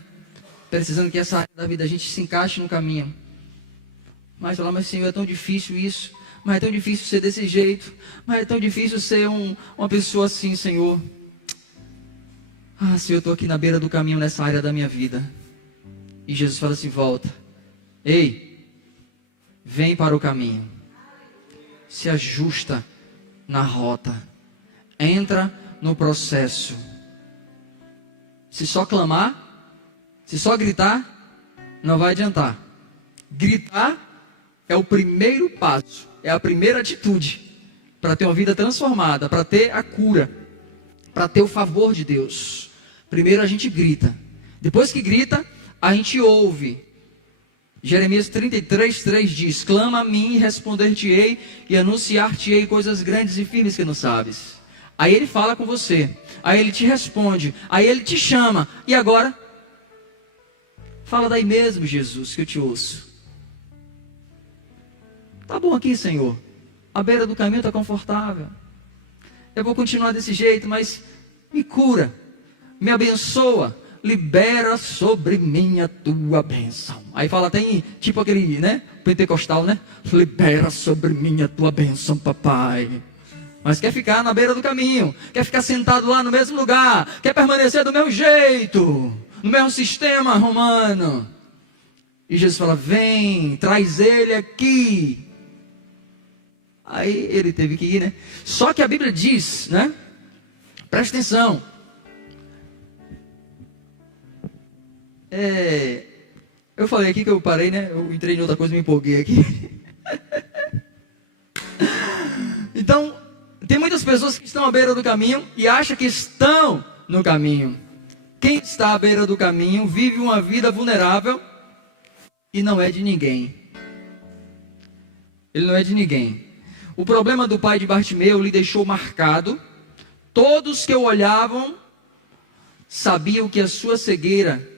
Precisando que essa área da vida da gente se encaixe no caminho. Mas falar: mas Senhor, é tão difícil isso. Mas é tão difícil ser desse jeito. Mas é tão difícil ser uma pessoa assim, Senhor. Ah, Senhor, eu estou aqui na beira do caminho nessa área da minha vida. E Jesus fala assim: volta. Ei, vem para o caminho. Se ajusta na rota. Entra no processo. Se só clamar, se só gritar, não vai adiantar. Gritar é o primeiro passo, é a primeira atitude para ter uma vida transformada, para ter a cura, para ter o favor de Deus. Primeiro a gente grita. Depois que grita, a gente ouve. Jeremias 33:3 diz: clama a mim e responder-te-ei, e anunciar-te-ei coisas grandes e firmes que não sabes. Aí ele fala com você, aí ele te responde, aí ele te chama. E agora? Fala daí mesmo, Jesus, que eu te ouço. Tá bom aqui, Senhor. A beira do caminho está confortável. Eu vou continuar desse jeito, mas me cura, me abençoa, libera sobre mim a tua bênção. Aí fala, tem tipo aquele, né, pentecostal, né? Libera sobre mim a tua bênção, papai. Mas quer ficar na beira do caminho, quer ficar sentado lá no mesmo lugar, quer permanecer do mesmo jeito, no mesmo sistema romano. E Jesus fala, vem, traz ele aqui. Aí ele teve que ir, né? Só que a Bíblia diz, né? Presta atenção. Eu falei aqui que eu parei, né? Eu entrei em outra coisa e me empolguei aqui. Então, tem muitas pessoas que estão à beira do caminho e acham que estão no caminho. Quem está à beira do caminho vive uma vida vulnerável e não é de ninguém. Ele não é de ninguém. O problema do pai de Bartimeu lhe deixou marcado. Todos que o olhavam sabiam que a sua cegueira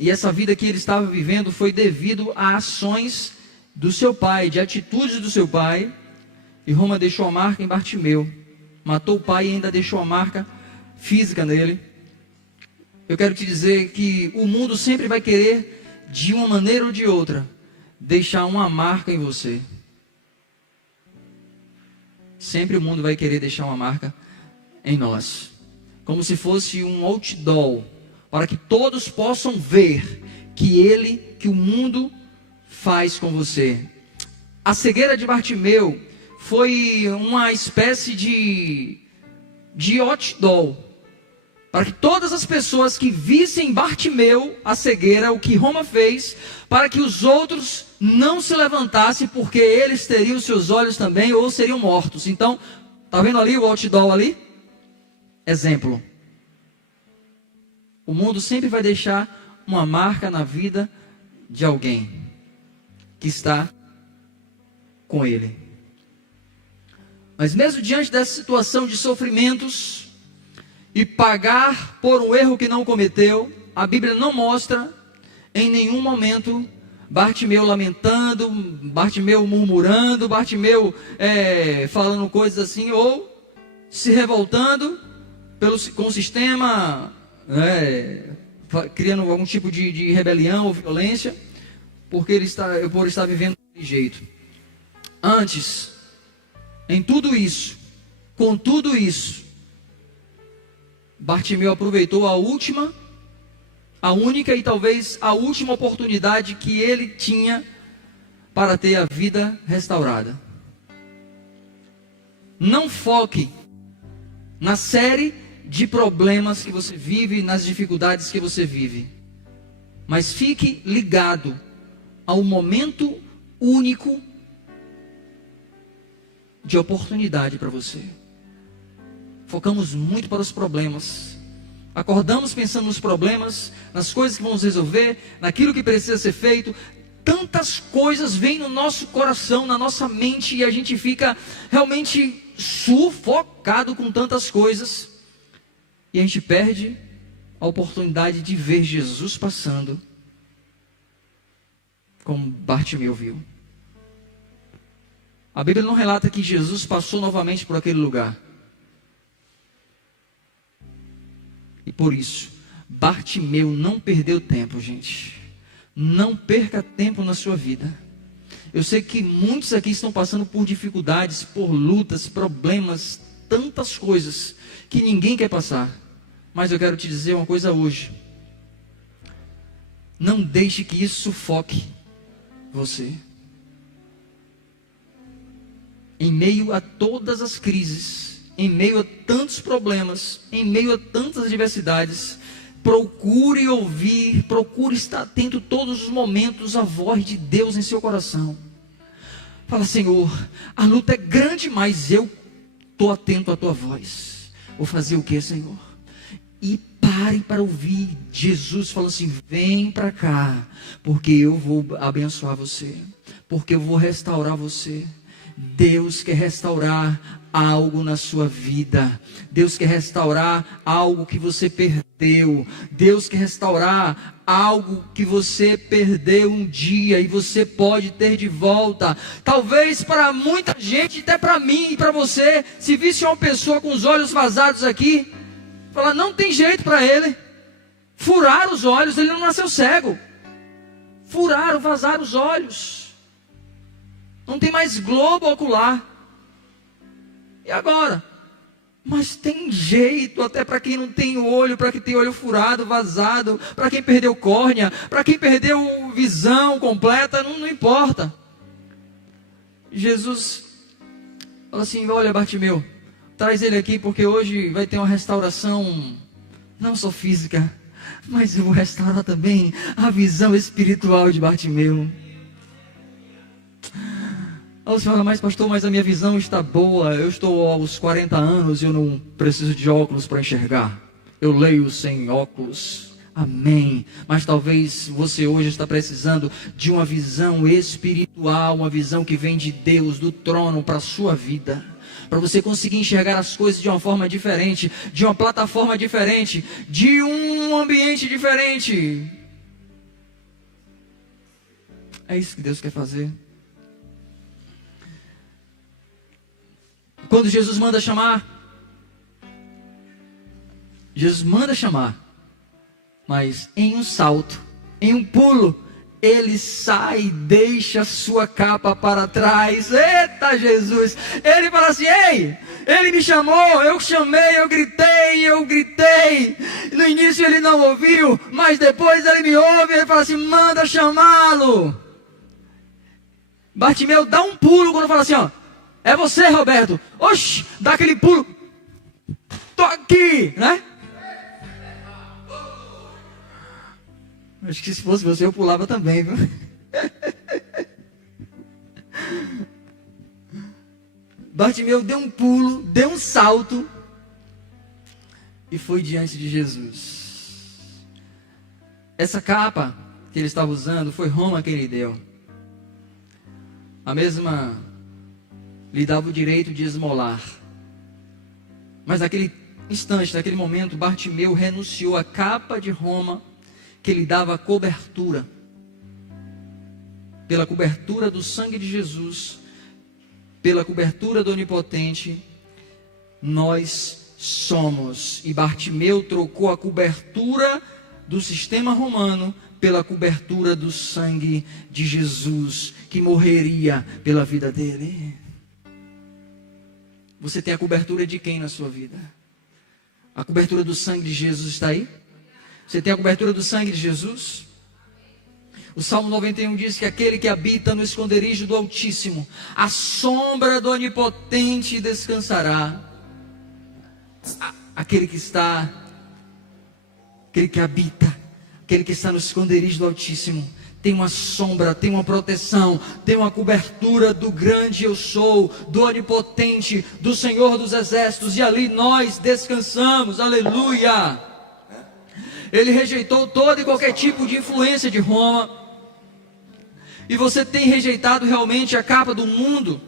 e essa vida que ele estava vivendo foi devido a ações do seu pai, de atitudes do seu pai. E Roma deixou a marca em Bartimeu. Matou o pai e ainda deixou a marca física nele. Eu quero te dizer que o mundo sempre vai querer, de uma maneira ou de outra, deixar uma marca em você. Sempre o mundo vai querer deixar uma marca em nós. Como se fosse um outdoor, para que todos possam ver que o mundo faz com você. A cegueira de Bartimeu foi uma espécie de outdoor, para que todas as pessoas que vissem Bartimeu, a cegueira, o que Roma fez, para que os outros não se levantassem, porque eles teriam seus olhos também, ou seriam mortos. Então, está vendo ali o outdoor ali? Exemplo. O mundo sempre vai deixar uma marca na vida de alguém que está com ele. Mas mesmo diante dessa situação de sofrimentos, e pagar por um erro que não cometeu, a Bíblia não mostra em nenhum momento Bartimeu lamentando, Bartimeu murmurando, Bartimeu falando coisas assim, ou se revoltando com o sistema, criando algum tipo de rebelião ou violência, por estar vivendo desse jeito. Antes, em tudo isso, com tudo isso, Bartimeu aproveitou a única e talvez a última oportunidade que ele tinha para ter a vida restaurada. Não foque na série de problemas que você vive, nas dificuldades que você vive, mas fique ligado ao momento único de oportunidade para você. Focamos muito para os problemas. Acordamos pensando nos problemas, nas coisas que vamos resolver, naquilo que precisa ser feito. Tantas coisas vêm no nosso coração, na nossa mente, e a gente fica realmente sufocado com tantas coisas. E a gente perde a oportunidade de ver Jesus passando, como Bartimeu viu. A Bíblia não relata que Jesus passou novamente por aquele lugar. E por isso, Bartimeu não perdeu tempo, gente. Não perca tempo na sua vida. Eu sei que muitos aqui estão passando por dificuldades, por lutas, problemas, tantas coisas que ninguém quer passar. Mas eu quero te dizer uma coisa hoje. Não deixe que isso sufoque você. Em meio a todas as crises, em meio a tantos problemas, em meio a tantas adversidades, procure ouvir, procure estar atento todos os momentos à voz de Deus em seu coração. Fala: Senhor, a luta é grande, mas eu estou atento à tua voz. Vou fazer o que, Senhor? E pare para ouvir Jesus falando assim: vem para cá, porque eu vou abençoar você, porque eu vou restaurar você. Deus quer restaurar algo na sua vida. Deus quer restaurar algo que você perdeu. Deus quer restaurar algo que você perdeu um dia e você pode ter de volta. Talvez para muita gente, até para mim e para você, se visse uma pessoa com os olhos vazados aqui, falar: não tem jeito para ele. Furar os olhos, ele não nasceu cego. Furaram, vazaram os olhos. Não tem mais globo ocular. E agora? Mas tem jeito até para quem não tem olho, para quem tem olho furado, vazado, para quem perdeu córnea, para quem perdeu visão completa, não importa. Jesus fala assim: olha, Bartimeu, traz ele aqui, porque hoje vai ter uma restauração, não só física, mas eu vou restaurar também a visão espiritual de Bartimeu. Aí você fala: mas pastor, mas a minha visão está boa, eu estou aos 40 anos e eu não preciso de óculos para enxergar. Eu leio sem óculos. Amém. Mas talvez você hoje está precisando de uma visão espiritual, uma visão que vem de Deus, do trono, para a sua vida. Para você conseguir enxergar as coisas de uma forma diferente, de uma plataforma diferente, de um ambiente diferente. É isso que Deus quer fazer. quando Jesus manda chamar, Jesus manda chamar, mas em um salto, em um pulo, ele sai e deixa a sua capa para trás. Eita Jesus! Ele fala assim: ei, ele me chamou, eu chamei, eu gritei. No início ele não ouviu, mas depois ele me ouve. Ele fala assim: manda chamá-lo. Bartimeu dá um pulo quando fala assim: ó, é você, Roberto. Oxi, dá aquele pulo. Tô aqui, né? Acho que se fosse você eu pulava também, viu? Bartimeu deu um pulo, deu um salto e foi diante de Jesus. Essa capa que ele estava usando foi Roma que ele deu. A mesma lhe dava o direito de esmolar. Mas naquele instante, naquele momento, Bartimeu renunciou à capa de Roma que lhe dava cobertura. Pela cobertura do sangue de Jesus, pela cobertura do Onipotente, nós somos. E Bartimeu trocou a cobertura do sistema romano pela cobertura do sangue de Jesus, que morreria pela vida dele. Você tem a cobertura de quem na sua vida? A cobertura do sangue de Jesus está aí? Você tem a cobertura do sangue de Jesus? O Salmo 91 diz que aquele que habita no esconderijo do Altíssimo, a sombra do Onipotente descansará. Aquele que habita, aquele que está no esconderijo do Altíssimo, tem uma sombra, tem uma proteção, tem uma cobertura do grande eu sou, do Onipotente, do Senhor dos Exércitos, e ali nós descansamos, aleluia. Ele rejeitou todo e qualquer tipo de influência de Roma. E você tem rejeitado realmente a capa do mundo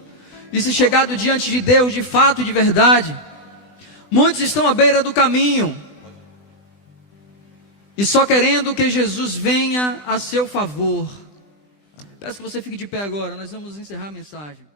e se chegado diante de Deus de fato e de verdade. Muitos estão à beira do caminho e só querendo que Jesus venha a seu favor. Peço que você fique de pé agora, nós vamos encerrar a mensagem.